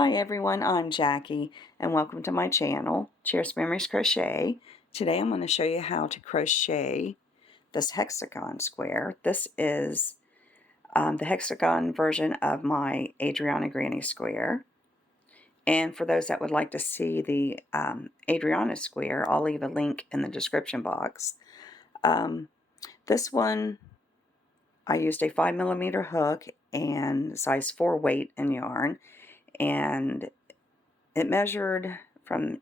Hi everyone, I'm Jackie and welcome to my channel, Cherished Memories Crochet. Today I'm going to show you how to crochet this hexagon square. This is the hexagon version of my Adriana granny square. And for those that would like to see the Adriana square, I'll leave a link in the description box. This one, I used a 5mm hook and size 4 weight in yarn, and it measured from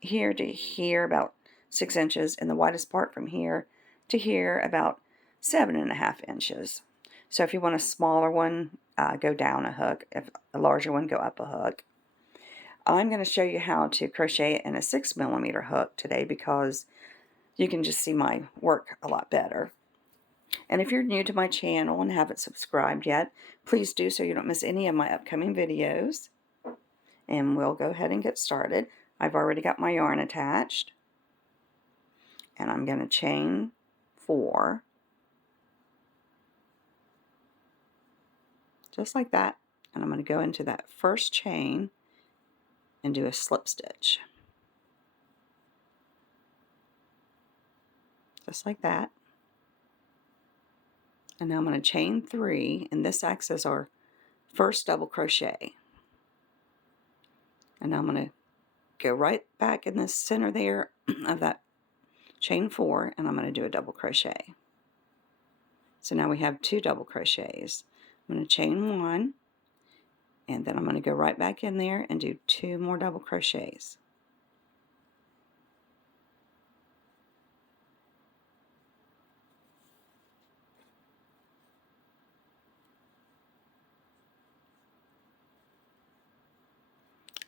here to here about 6 inches, and the widest part from here to here about 7.5 inches. So if you want a smaller one, go down a hook. If a larger one, go up a hook. I'm going to show you how to crochet it in a 6mm hook today because you can just see my work a lot better. And if you're new to my channel and haven't subscribed yet, please do so you don't miss any of my upcoming videos. And we'll go ahead and get started. I've already got my yarn attached, and I'm going to chain 4, just like that, and I'm going to go into that first chain and do a slip stitch, just like that. And now I'm going to chain 3, and this acts as our first double crochet. And now I'm going to go right back in the center there of that chain 4, and I'm going to do a double crochet. So now we have 2 double crochets. I'm going to chain 1, and then I'm going to go right back in there and do 2 more double crochets.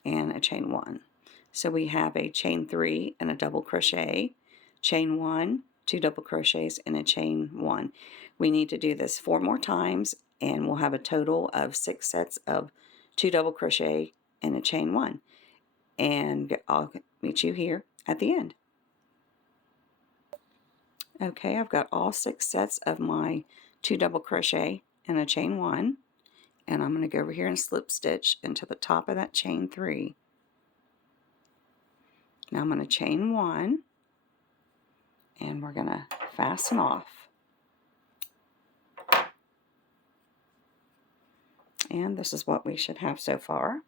And a chain 1. So we have a chain 3 and a double crochet, chain 1, 2 double crochets, and a chain 1. We need to do this 4 more times, and we'll have a total of 6 sets of 2 double crochet and a chain 1. And I'll meet you here at the end. Okay, I've got all 6 sets of my 2 double crochet and a chain 1. And I'm going to go over here and slip stitch into the top of that chain 3. Now I'm going to chain 1, and we're going to fasten off. And this is what we should have so far.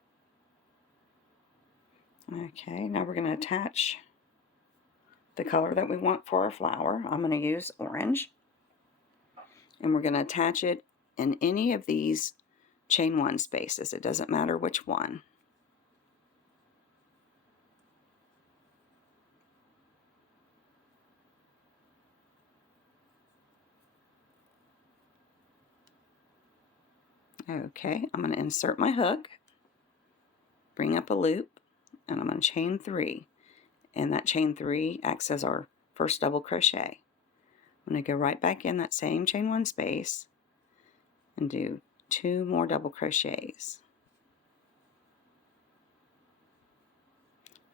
Okay, now we're going to attach the color that we want for our flower. I'm going to use orange. And we're going to attach it in any of these chain 1 spaces. It doesn't matter which one. Okay, I'm going to insert my hook, bring up a loop, and I'm going to chain 3. And that chain 3 acts as our first double crochet. I'm going to go right back in that same chain 1 space and do 2 more double crochets.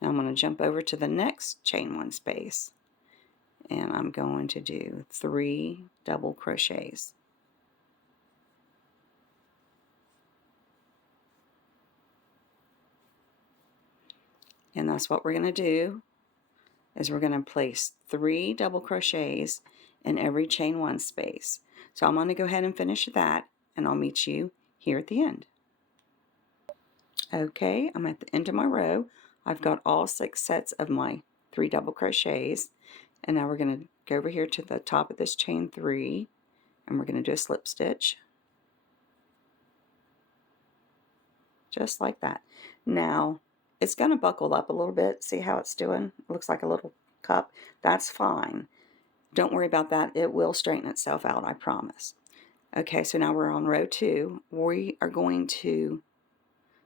Now I'm going to jump over to the next chain 1 space, and I'm going to do 3 double crochets. And that's what we're going to do, is we're going to place 3 double crochets in every chain 1 space. So I'm going to go ahead and finish that, and I'll meet you here at the end. Okay, I'm at the end of my row. I've got all 6 sets of my 3 double crochets, and now we're going to go over here to the top of this chain 3, and we're going to do a slip stitch, just like that. Now it's going to buckle up a little bit. See how it's doing? It looks like a little cup. That's fine. Don't worry about that. It will straighten itself out, I promise. Okay, so now we're on row 2. We are going to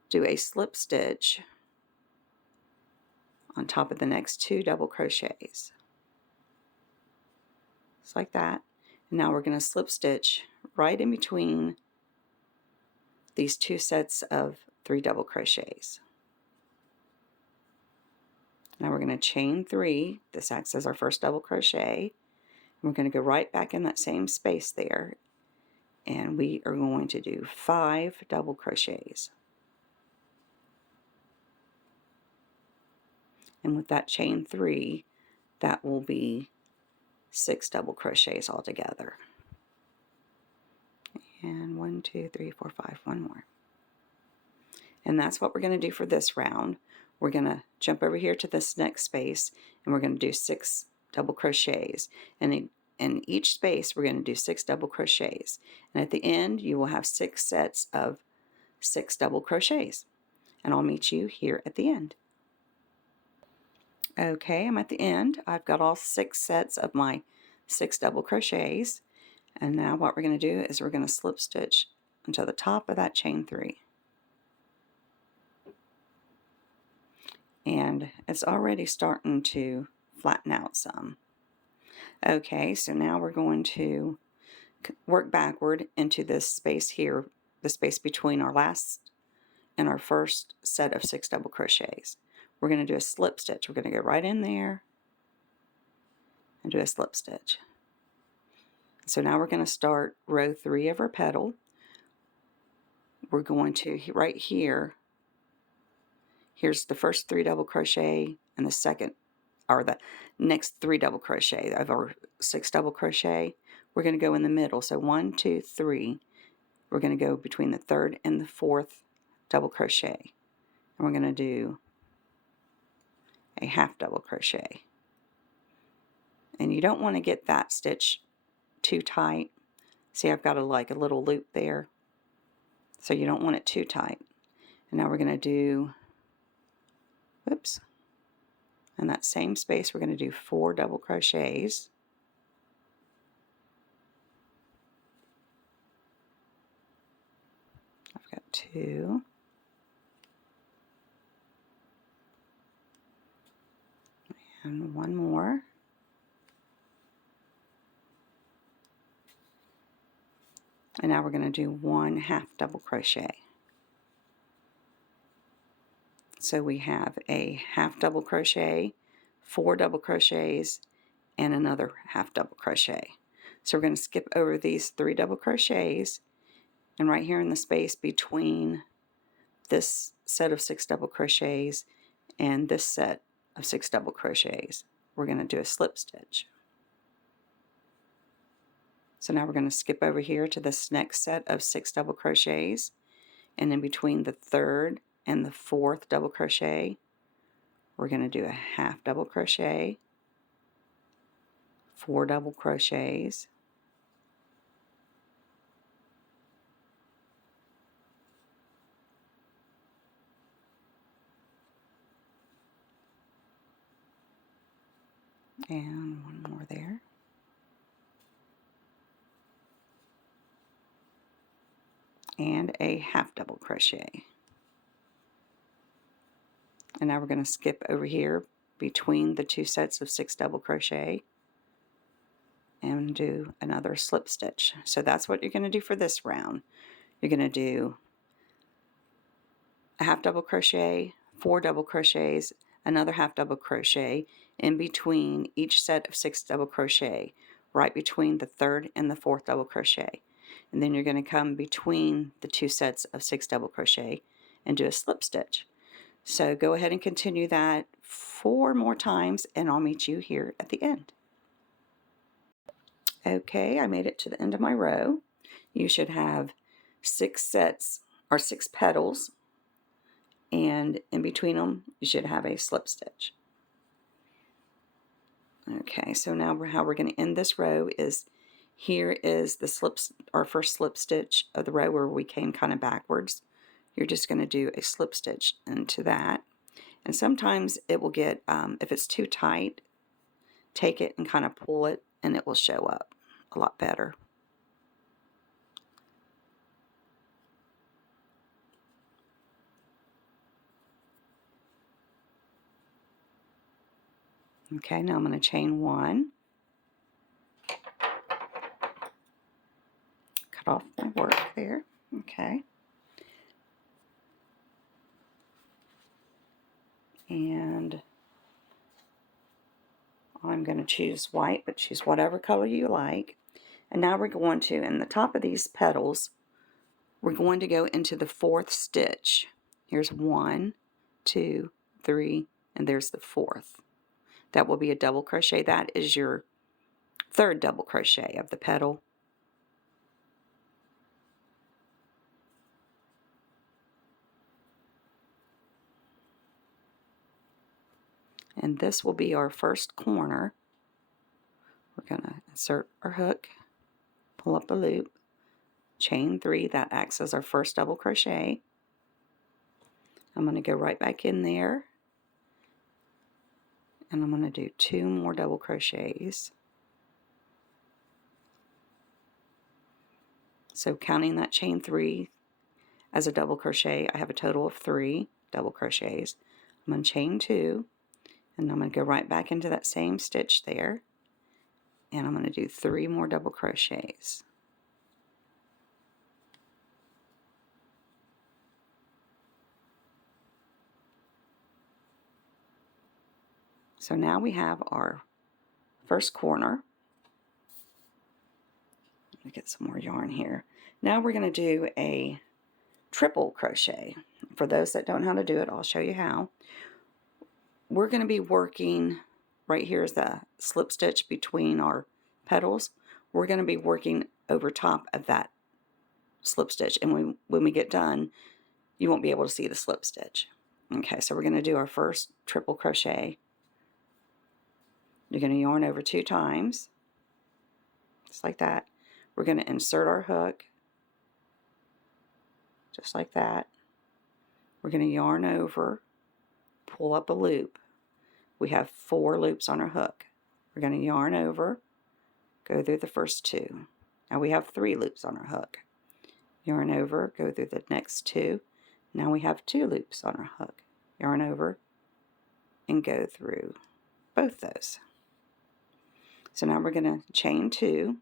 do a slip stitch on top of the next 2 double crochets, just like that. And now we're going to slip stitch right in between these 2 sets of 3 double crochets. Now we're going to chain 3. This acts as our first double crochet. We're going to go right back in that same space there, and we are going to do 5 double crochets. and with that chain 3, that will be 6 double crochets altogether. And 1, 2, 3, 4, 5, one more. And that's what we're going to do for this round. We're going to jump over here to this next space, and we're going to do 6 double crochets. And in each space, we're going to do 6 double crochets. And at the end, you will have 6 sets of 6 double crochets. And I'll meet you here at the end. Okay, I'm at the end. I've got all 6 sets of my 6 double crochets. And now what we're going to do is we're going to slip stitch into the top of that chain 3. And it's already starting to flatten out some. Okay, so now we're going to work backward into this space here, the space between our last and our first set of 6 double crochets. We're going to do a slip stitch. We're going to go right in there and do a slip stitch. So now we're going to start row 3 of our petal. We're going to, right here, here's the first 3 double crochet and the second, or the next 3 double crochet of our 6 double crochet. We're going to go in the middle. So 1, 2, 3. We're going to go between the 3rd and the 4th double crochet. And we're going to do a half double crochet. And you don't want to get that stitch too tight. See, I've got like a little loop there. So you don't want it too tight. And now we're going to do, whoops, in that same space we're going to do 4 double crochets. I've got 2. And 1 more. And now we're going to do 1 half double crochet. So we have a half double crochet, 4 double crochets, and another half double crochet. So we're going to skip over these 3 double crochets, and right here in the space between this set of 6 double crochets and this set of 6 double crochets, we're going to do a slip stitch. So now we're going to skip over here to this next set of 6 double crochets, and in between the 3rd and the 4th double crochet, we're going to do a half double crochet, 4 double crochets, and 1 more there. And a half double crochet. And now we're going to skip over here between the 2 sets of 6 double crochet and do another slip stitch. So that's what you're going to do for this round. You're going to do a half double crochet, 4 double crochets, another half double crochet in between each set of 6 double crochet, right between the 3rd and the 4th double crochet. And then you're going to come between the 2 sets of 6 double crochet and do a slip stitch. So go ahead and continue that 4 more times, and I'll meet you here at the end. Okay, I made it to the end of my row. You should have 6 sets or 6 petals, and in between them you should have a slip stitch. Okay, so now how we're going to end this row is, here is the our first slip stitch of the row where we came kind of backwards. You're just going to do a slip stitch into that, and sometimes it will get, if it's too tight, take it and kind of pull it and it will show up a lot better. Okay, now I'm going to chain 1, cut off my work there. Okay, and I'm going to choose white, but choose whatever color you like. And now we're going to, in the top of these petals, we're going to go into the 4th stitch. Here's 1, 2, 3, and there's the 4th. That will be a double crochet. That is your 3rd double crochet of the petal. And this will be our first corner. We're going to insert our hook, pull up a loop, chain 3, that acts as our first double crochet. I'm going to go right back in there, and I'm going to do 2 more double crochets. So counting that chain 3 as a double crochet, I have a total of 3 double crochets. I'm going to chain 2, and I'm going to go right back into that same stitch there, and I'm going to do 3 more double crochets. So now we have our first corner. Let me get some more yarn here. Now we're going to do a triple crochet. For those that don't know how to do it, I'll show you how. We're going to be working, right here is the slip stitch between our petals. We're going to be working over top of that slip stitch, and when we get done, you won't be able to see the slip stitch. Okay, so we're going to do our first triple crochet. You're going to yarn over 2 times, just like that. We're going to insert our hook, just like that. We're going to yarn over, pull up a loop. We have 4 loops on our hook. We're going to yarn over, go through the first 2. Now we have 3 loops on our hook. Yarn over, go through the next 2. Now we have 2 loops on our hook. Yarn over and go through both those. So now we're going to chain 2,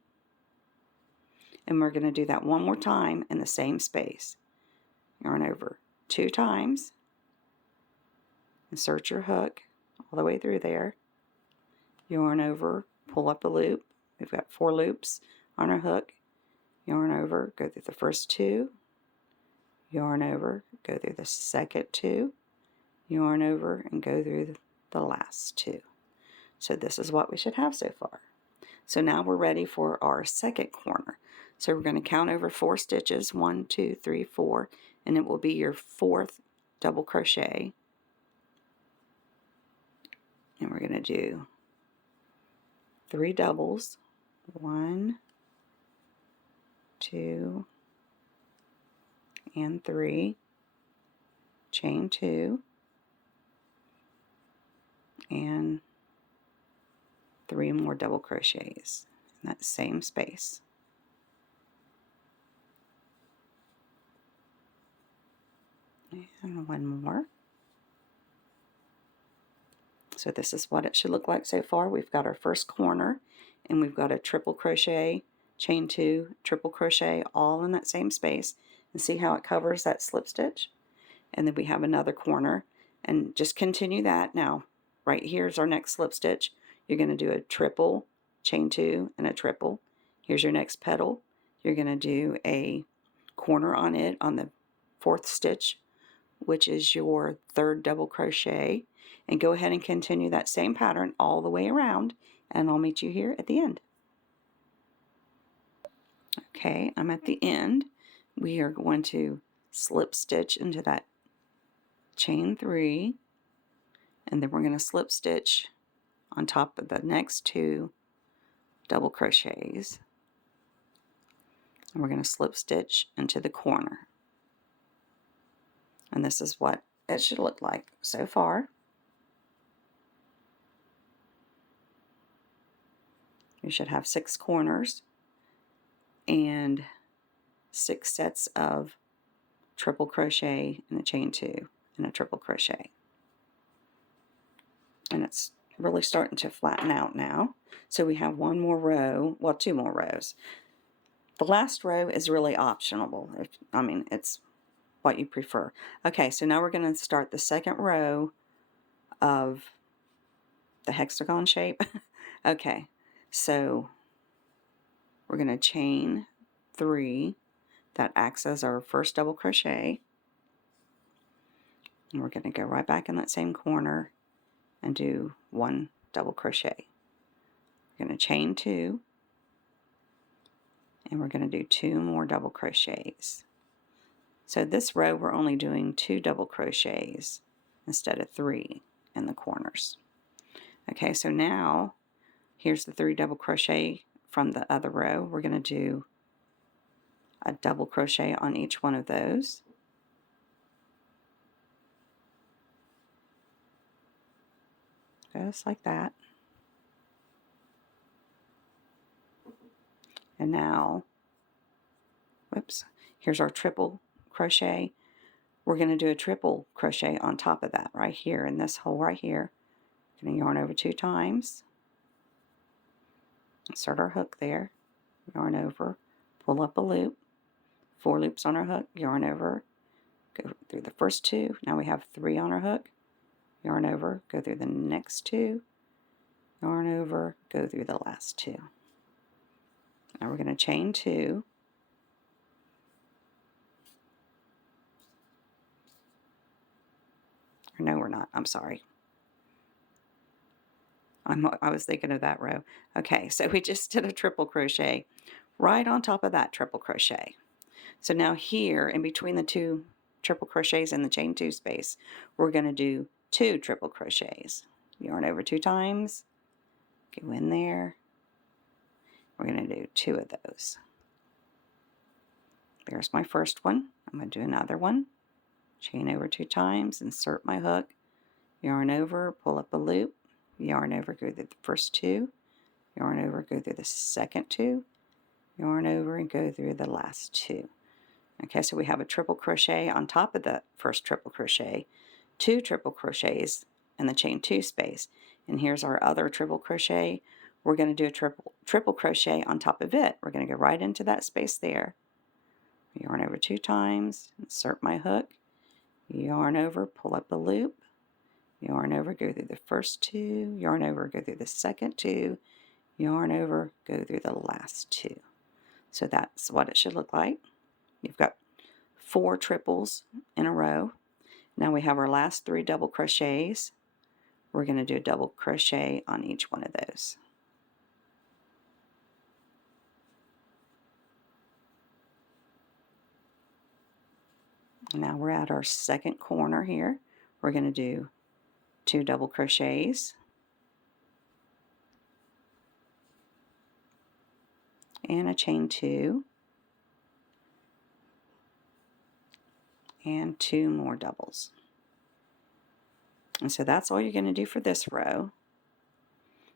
and we're going to do that one more time in the same space. Yarn over 2 times, insert your hook all the way through there, yarn over, pull up a loop. We've got 4 loops on our hook. Yarn over, go through the first 2, yarn over, go through the second 2, yarn over, and go through the last 2. So this is what we should have so far. So now we're ready for our second corner. So we're going to count over 4 stitches, 1, 2, 3, 4, and it will be your 4th double crochet. And we're going to do 3 doubles, 1, 2, and 3, chain 2, and 3 more double crochets in that same space. And 1 more. So this is what it should look like so far. We've got our first corner, and we've got a triple crochet, chain 2, triple crochet, all in that same space. And see how it covers that slip stitch? And then we have another corner, and just continue that. Now, right here is our next slip stitch. You're going to do a triple, chain 2, and a triple. Here's your next petal. You're going to do a corner on it on the 4th stitch, which is your 3rd double crochet, and go ahead and continue that same pattern all the way around, and I'll meet you here at the end. Okay, I'm at the end. We are going to slip stitch into that chain 3, and then we're going to slip stitch on top of the next 2 double crochets, and we're going to slip stitch into the corner. And this is what it should look like so far. You should have 6 corners and 6 sets of triple crochet in a chain 2 and a triple crochet. And it's really starting to flatten out now. So we have 1 more row, well, 2 more rows. The last row is really optional. It's what you prefer. Okay, so now we're going to start the second row of the hexagon shape. Okay, so we're going to chain 3. That acts as our first double crochet. And we're going to go right back in that same corner and do 1 double crochet. We're going to chain 2, and we're going to do 2 more double crochets. So this row we're only doing 2 double crochets instead of 3 in the corners. Okay, so now here's the 3 double crochet from the other row. We're going to do a double crochet on each one of those. Just like that. And now, whoops, here's our triple crochet. We're going to do a triple crochet on top of that right here in this hole right here. Going to yarn over 2 times. Insert our hook there. Yarn over, pull up a loop. 4 loops on our hook, yarn over, go through the first 2. Now we have 3 on our hook. Yarn over, go through the next 2. Yarn over, go through the last 2. Now we're going to chain 2. Or no, we're not. I'm sorry. I was thinking of that row. Okay, so we just did a triple crochet right on top of that triple crochet. So now here, in between the 2 triple crochets in the chain 2 space, we're going to do 2 triple crochets. Yarn over 2 times, go in there. We're going to do 2 of those. There's my first one. I'm going to do another one. Chain over 2 times, insert my hook, yarn over, pull up a loop, yarn over, go through the first 2, yarn over, go through the second 2, yarn over, and go through the last 2. Okay, so we have a triple crochet on top of the first triple crochet, 2 triple crochets in the chain 2 space, and here's our other triple crochet. We're going to do a triple crochet on top of it. We're going to go right into that space there. Yarn over 2 times, insert my hook, yarn over, pull up a loop, yarn over, go through the first 2, yarn over, go through the second 2, yarn over, go through the last 2. So that's what it should look like. You've got 4 triples in a row. Now we have our last 3 double crochets. We're going to do a double crochet on each one of those. Now we're at our second corner here. We're going to do 2 double crochets and a chain 2 and 2 more doubles. And so that's all you're going to do for this row.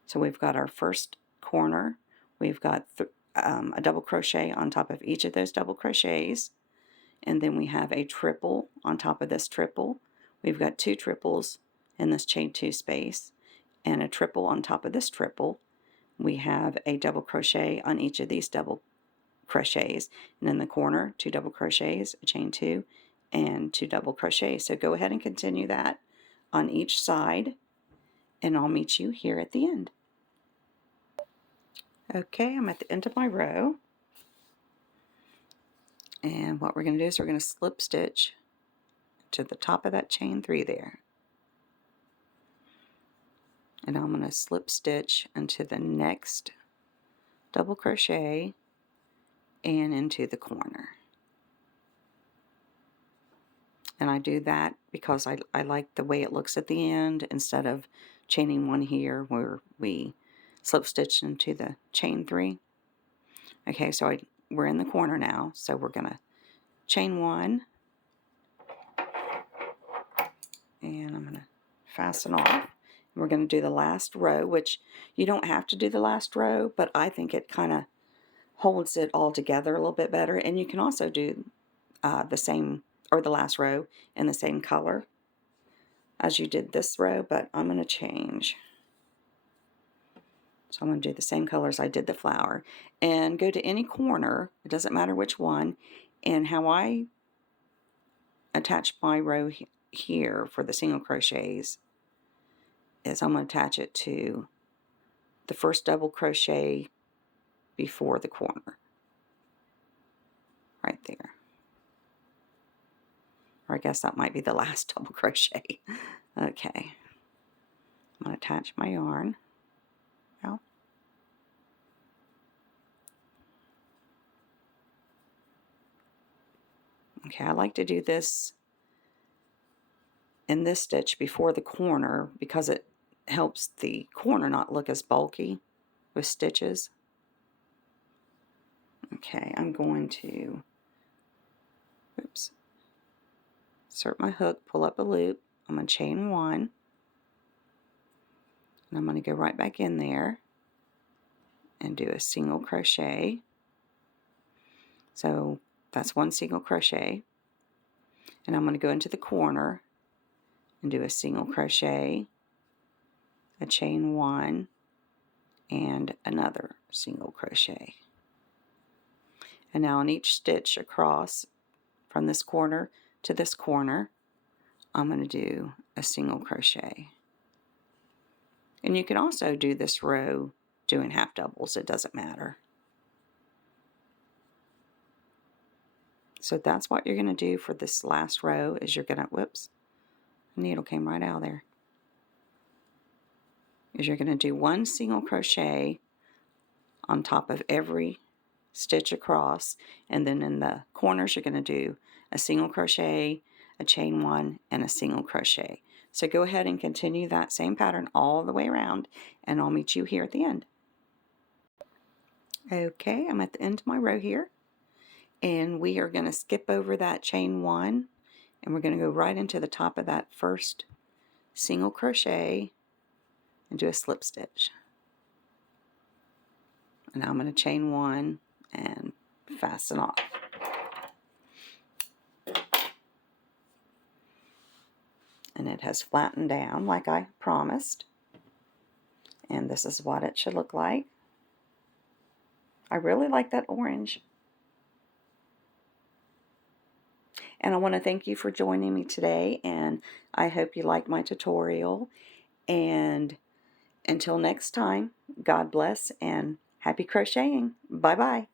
So we've got our first corner. We've got a double crochet on top of each of those double crochets. And then we have a triple on top of this triple. We've got 2 triples in this chain 2 space and a triple on top of this triple. We have a double crochet on each of these double crochets, and in the corner 2 double crochets, a chain 2, and 2 double crochets. So go ahead and continue that on each side, and I'll meet you here at the end. Okay, I'm at the end of my row, and what we're going to do is we're going to slip stitch to the top of that chain 3 there, and I'm going to slip stitch into the next double crochet and into the corner. And I do that because I like the way it looks at the end, instead of chaining 1 here where we slip stitch into the chain 3. Okay, so we're in the corner now, so we're going to chain 1, and I'm going to fasten off. We're going to do the last row, which you don't have to do the last row, but I think it kind of holds it all together a little bit better. And you can also do the same, or the last row in the same color as you did this row, but I'm going to change. So I'm going to do the same colors I did the flower, and go to any corner, it doesn't matter which one, and how I attach my row here for the single crochets is I'm going to attach it to the first double crochet before the corner, right there. Or I guess that might be the last double crochet. Okay. I'm going to attach my yarn. Now, okay, I like to do this in this stitch before the corner because it helps the corner not look as bulky with stitches. Okay, I'm going to, oops, insert my hook, pull up a loop. I'm going to chain 1, and I'm going to go right back in there and do a single crochet. So that's 1 single crochet, and I'm going to go into the corner and do a single crochet, a chain 1, and another single crochet. And now in each stitch across from this corner to this corner, I'm going to do a single crochet. And you can also do this row doing half doubles, it doesn't matter. So that's what you're going to do for this last row is you're going to, whoops, the needle came right out of there. Is you're going to do 1 single crochet on top of every stitch across, and then in the corners you're going to do a single crochet, a chain 1, and a single crochet. So go ahead and continue that same pattern all the way around, and I'll meet you here at the end. Okay, I'm at the end of my row here, and we are going to skip over that chain 1, and we're going to go right into the top of that first single crochet and do a slip stitch. And now I'm going to chain 1 and fasten off. And it has flattened down like I promised. And this is what it should look like. I really like that orange. And I want to thank you for joining me today, and I hope you liked my tutorial. And until next time, God bless and happy crocheting. Bye-bye.